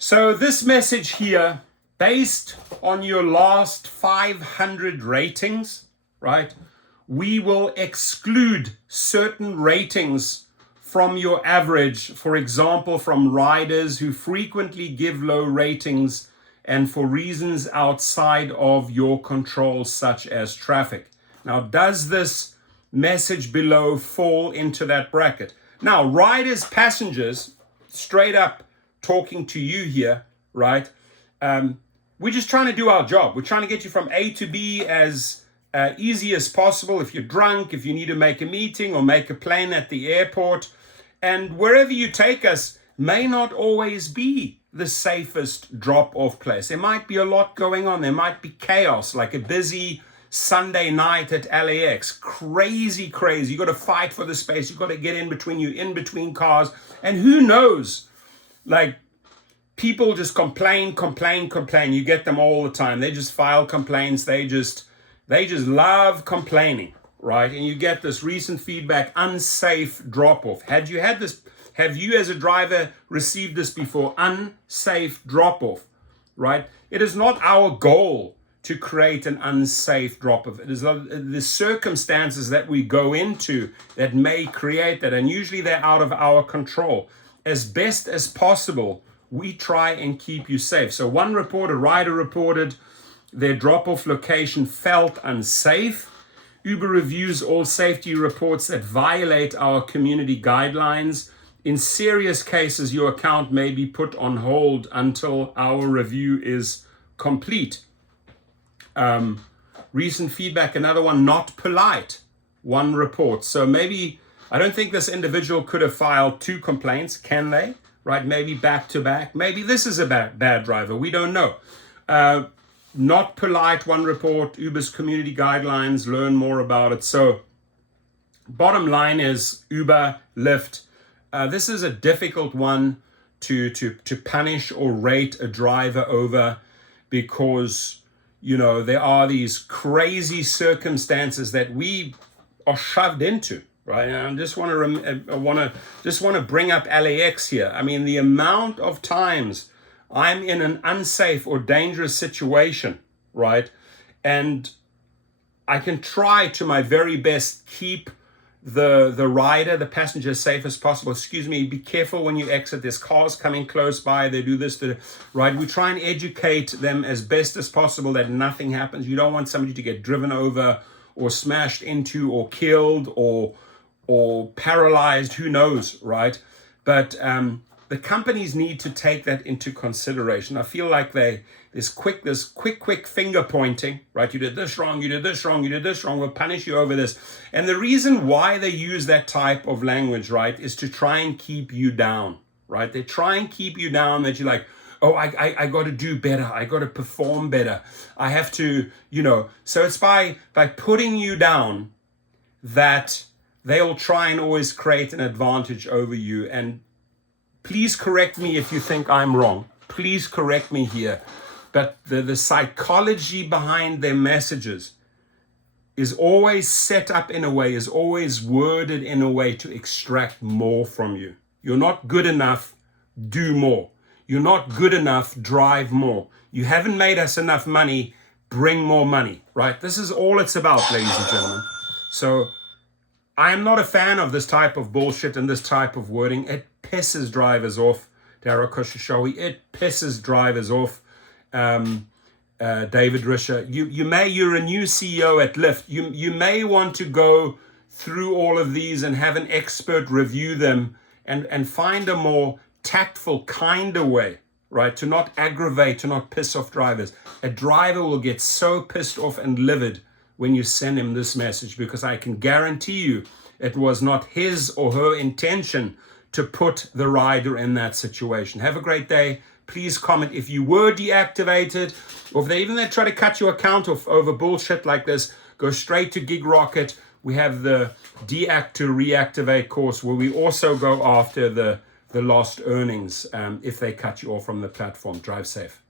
So this message here, based on your last 500 ratings, right? We will exclude certain ratings from your average, for example, from riders who frequently give low ratings and for reasons outside of your control, such as traffic. Now, does this message below fall into that bracket? Now, riders, passengers, straight up talking to you here, right? We're just trying to do our job. We're trying to get you from A to B as easy as possible. If you're drunk, if you need to make a meeting or make a plane at the airport, and wherever you take us may not always be the safest drop-off place. There might be a lot going on. There might be chaos, like a busy Sunday night at LAX. Crazy. You got to fight for the space. You got to get in between cars. And who knows, like, people just complain. You get them all the time. They just file complaints. They just love complaining, right? And you get this recent feedback, unsafe drop-off. Have you as a driver received this before? Unsafe drop-off, right? It is not our goal to create an unsafe drop-off. It is the circumstances that we go into that may create that, and usually they're out of our control. As best as possible, we try and keep you safe. So one rider reported their drop-off location felt unsafe. Uber reviews all safety reports that violate our community guidelines. In serious cases, your account may be put on hold until our review is complete. Recent feedback, another one, not polite, one report. So maybe, I don't think this individual could have filed 2 complaints, can they? Right, maybe back to back. Maybe this is a bad driver, we don't know. Not polite, one report, Uber's community guidelines, learn more about it. So bottom line is Uber, Lyft, this is a difficult one to punish or rate a driver over, because, you know, there are these crazy circumstances that we are shoved into, right? And I just want to bring up LAX here. I mean, the amount of times I'm in an unsafe or dangerous situation, right? And I can try to my very best keep the rider, the passenger, as safe as possible. Excuse me, be careful when you exit. There's cars coming close by. They do this, right? We try and educate them as best as possible that nothing happens. You don't want somebody to get driven over or smashed into or killed or paralyzed, who knows, right? But the companies need to take that into consideration. I feel like there's quick finger pointing, right? You did this wrong, we'll punish you over this. And the reason why they use that type of language, right, is to try and keep you down, right? They try and keep you down, that you're like, oh, I got to do better. I got to perform better. I have to, you know. So it's by putting you down that they'll try and always create an advantage over you. And please correct me if you think I'm wrong. Please correct me here. But the psychology behind their messages is always set up in a way, is always worded in a way to extract more from you. You're not good enough, do more. You're not good enough, drive more. You haven't made us enough money, bring more money, right? This is all it's about, ladies and gentlemen. So I am not a fan of this type of bullshit and this type of wording. It pisses drivers off, Darryl Khosrowshahi. It pisses drivers off. David Risher, you're a new CEO at Lyft. You may want to go through all of these and have an expert review them and find a more tactful, kinder way, right? To not aggravate, to not piss off drivers. A driver will get so pissed off and livid when you send him this message, because I can guarantee you it was not his or her intention to put the rider in that situation. Have a great day. Please comment if you were deactivated, or if they try to cut your account off over bullshit like this. Go straight to Gig Rocket. We have the Deact to Reactivate course, where we also go after the lost earnings if they cut you off from the platform. Drive safe.